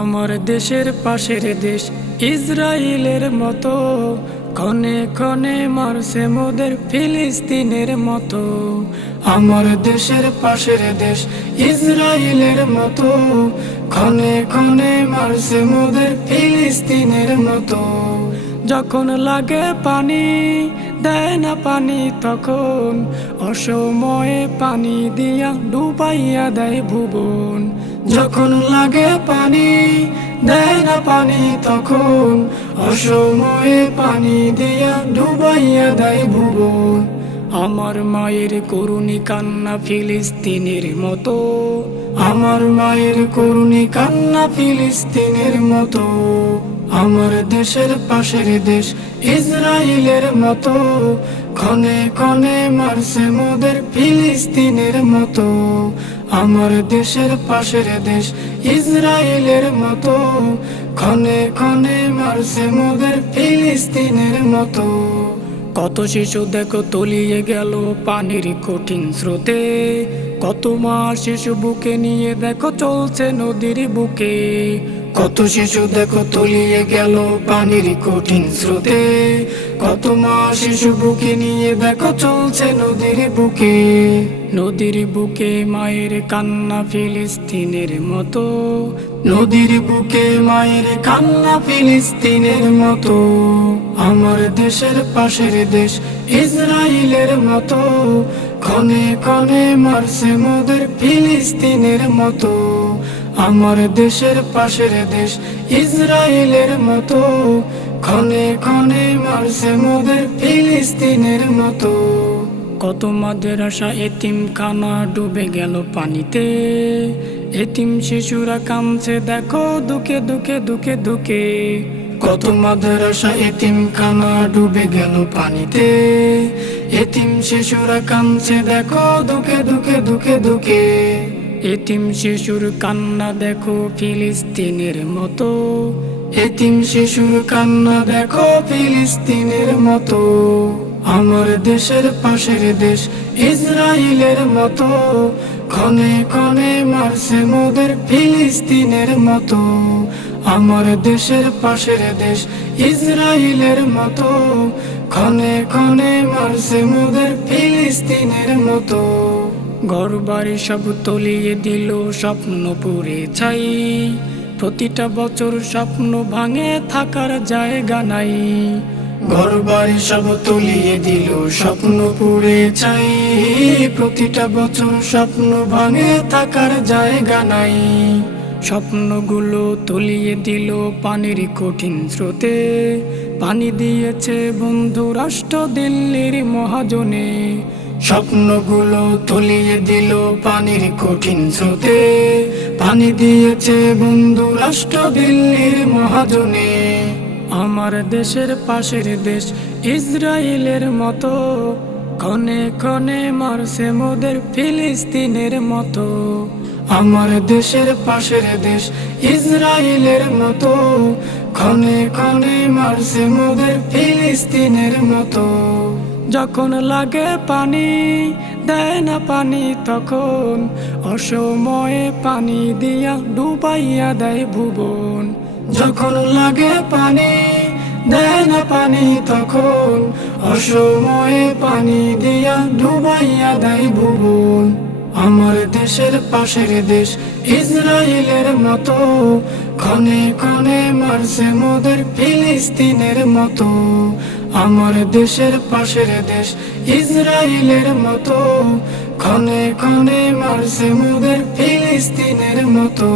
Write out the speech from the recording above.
আমার দেশের পাশের দেশ, ইসরায়েলের মতো। ক্ষণে ক্ষণে মারছে মোদের ফিলিস্তিনের মতো। আমার দেশের পাশের দেশ, ইসরায়েলের মতো। ক্ষণে ক্ষণে মারছে মোদের ফিলিস্তিনের মতো। যখন লাগে পানি, দেয় না পানি তখন। অসময়ে পানি দিয়া ডুবাইয়া দেয় ভুবন। যখন লাগে পানি, দেয় না পানি, তখন অসময়ে পানি দিয়া ডুবাইয়া দেয় ভুবন। আমার মায়ের করুণী কান্না ফিলিস্তিনের মতো। আমার মায়ের করুণী কান্না ফিলিস্তিনের মতো। আমার দেশের পাশের দেশ ইসরায়েলের মতো। ক্ষণে ক্ষণে মারছে মোদের ফিলিস্তিনের মতো। আমার দেশের পাশের দেশ ইসরায়েলের মতো। ক্ষণে ক্ষণে মারছে মোদের ফিলিস্তিনের মতো। কত শিশু দেখো তলিয়ে গেল পানির কঠিন স্রোতে। কত মা শিশু বুকে নিয়ে দেখো চলছে নদীর বুকে। কত শিশু দেখো তলিয়ে গেল পানির কঠিন স্রোতে। মা শিশু বুকে নিয়ে দেখো চলছে নদীর বুকে। নদীর বুকে মায়ের কান্না ফিলিস্তিনের মতো। নদীর বুকে মায়ের কান্না ফিলিস্তিনের মতো। আমার দেশের পাশের দেশ ইসরায়েলের মতো। ক্ষণে ক্ষণে মারছে মোদের ফিলিস্তিনের মতো। আমার দেশের পাশের দেশ ইসরায়েলের মতো। ক্ষণে ক্ষণে মারছে মোদের ফিলিস্তিনের মতো। কত মাদের আশা এতিম খানা ডুবে গেল পানিতে। এতিম শিশুরা কামছে দেখো দুকে দুকে দুকে দুকে কত মাদের আশা এতিম খানা ডুবে গেল পানিতে। এতিম শিশুরা কামছে দেখো দুকে দুকে দুকে দুকে এতিম শিশুর কান্না দেখো ফিলিস্তিনের মতো। এতিম শিশুর কান্না দেখো ফিলিস্তিনের মতো। আমার দেশের পাশের দেশ ইসরায়েলের মতো। ক্ষণে ক্ষণে মারছে মোদের ফিলিস্তিনের মতো। আমার দেশের পাশের দেশ ইসরায়েলের মতো। ক্ষণে ক্ষণে মারছে মোদের ফিলিস্তিনের মতো। ঘর বাড়ি সব তলিয়ে দিল স্বপ্ন পুরে ছাই। প্রতিটা বছর স্বপ্ন ভাঙে থাকার জায়গা নাই। ঘর বাড়ি সব তলিয়ে দিল স্বপ্ন পুড়ে চাই প্রতিটা বছর স্বপ্ন ভাঙে থাকার জায়গা নাই। স্বপ্নগুলো তলিয়ে দিল পানির কঠিন স্রোতে। পানি দিয়েছে বন্ধু রাষ্ট্র দিল্লির মহাজনে। স্বপ্নগুলো তলিয়ে দিল পানির কঠিন স্রোতে। পানি দিয়েছে বন্ধু রাষ্ট্র দিল্লির মহাজনে। আমার দেশের পাশের দেশ ইসরায়েলের মতো। ক্ষণে ক্ষণে মারছে মোদের ফিলিস্তিনের মতো। আমার দেশের পাশের দেশ ইসরায়েলের মতো। ক্ষণে ক্ষণে মারছে মোদের ফিলিস্তিনের মতো। যখন লাগে পানি, দেয় না পানি তখন। অসময়ে পানি দিয়া ডুবাইয়া দেয় ভুবন। যখন লাগে পানি, দেয় না পানি তখন। অসময়ে পানি দিয়া ডুবাইয়া দেয় ভুবন। আমার দেশের পাশের দেশ ইসরায়েলের মতো। ক্ষণে ক্ষণে মারছে মোদের ফিলিস্তিনের মতো। আমার দেশের পাশের দেশ ইসরায়েলের মতো। ক্ষণে ক্ষণে মারছে মোদের ফিলিস্তিনের মতো।